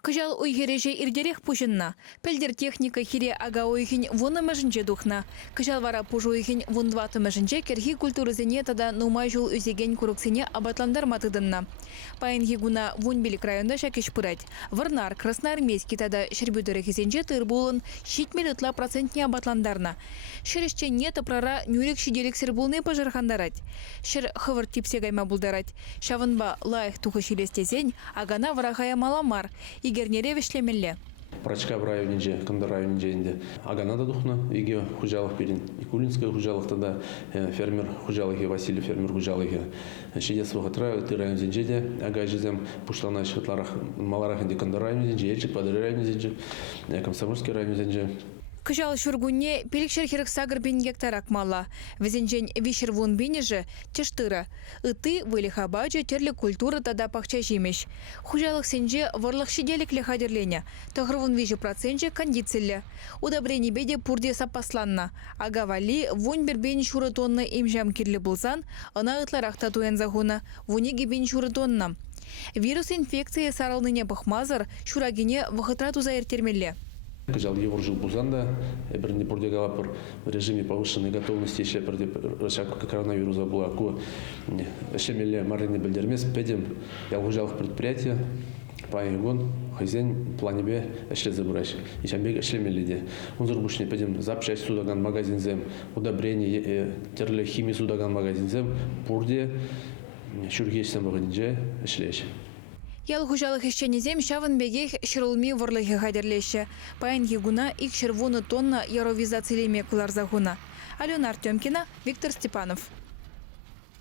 Кыжал уйгереже ирдерех пужынна. Пельдер техника хире ага уйгин вуны мәжінже духна. Кыжал вара пужу уйгин вундваты мәжінже керхи культурызене тада нумай жул үзеген куруксене абатландар матыдынна. Паян хигуна вунбелик районда шакеш пырать. Варнар, Красноармейский тада шербюдерехизенже тырбулын 70% абатландарна. Шерешче нета прара нюрек шиделик сербулны пожархандарать. Шер хывыр типсе гайма булдарать. Шавынба лайх тухы шилестезень, агана варахая маламар. Игернере вешлемелле. Прачка в районе, Кандар районе, Аганада духна, Иге хужалых перин, Икулинская хужалых тогда, фермер хужалых, Василий фермер хужалых, Шидец Вахатраю, ты район Зинджеде, Ага Жизем, Пуштана Шатларах, Маларах, Кандар район Зинджи, Эльчик, Падары район Зинджи, Комсомольский район Зинджи. Кыжал шургунне пеликшер хирек сагыр бен гектар акмала. Везенжен вишер вун бенеже чештыра. Ыты вылиха баджи терлі культура тада пахча жемеш. Хужалық сенже варлық шиделік лехадерлене. Тоғыр вун вижу процентже кондицилле. Удобрение беде пурде сапасланна. Ага вали вун бір бен шуры тонны имжам кирлі булсан, ына ытларах татуен загуна. Вунеге бен шуры тонна. Вирус инфекции саралныне бахмазар шурагине вахытрату заертермелле. Кыжал евро жил Бузанда, не продегала в режиме повышенной готовности, еще рачак коронавируса была, еще милле марины бельдермес, педем, я уезжал в предприятие, паегон, хозяин, в плане Б, еще забрать, еще бег, еще миллиде. Он зарубушный педем, запчасть судаган магазин зем, удобрение, терле химии судаган магазин зем, пурде, шургейшем магазинже, еще. Ял хужалық ешченезем шавын бегех шырылми варлығы ғадерлеші. Паян егуна ик шырвуны тонна яровизациялеме кулар загуна. Алена Артемкина, Виктор Степанов.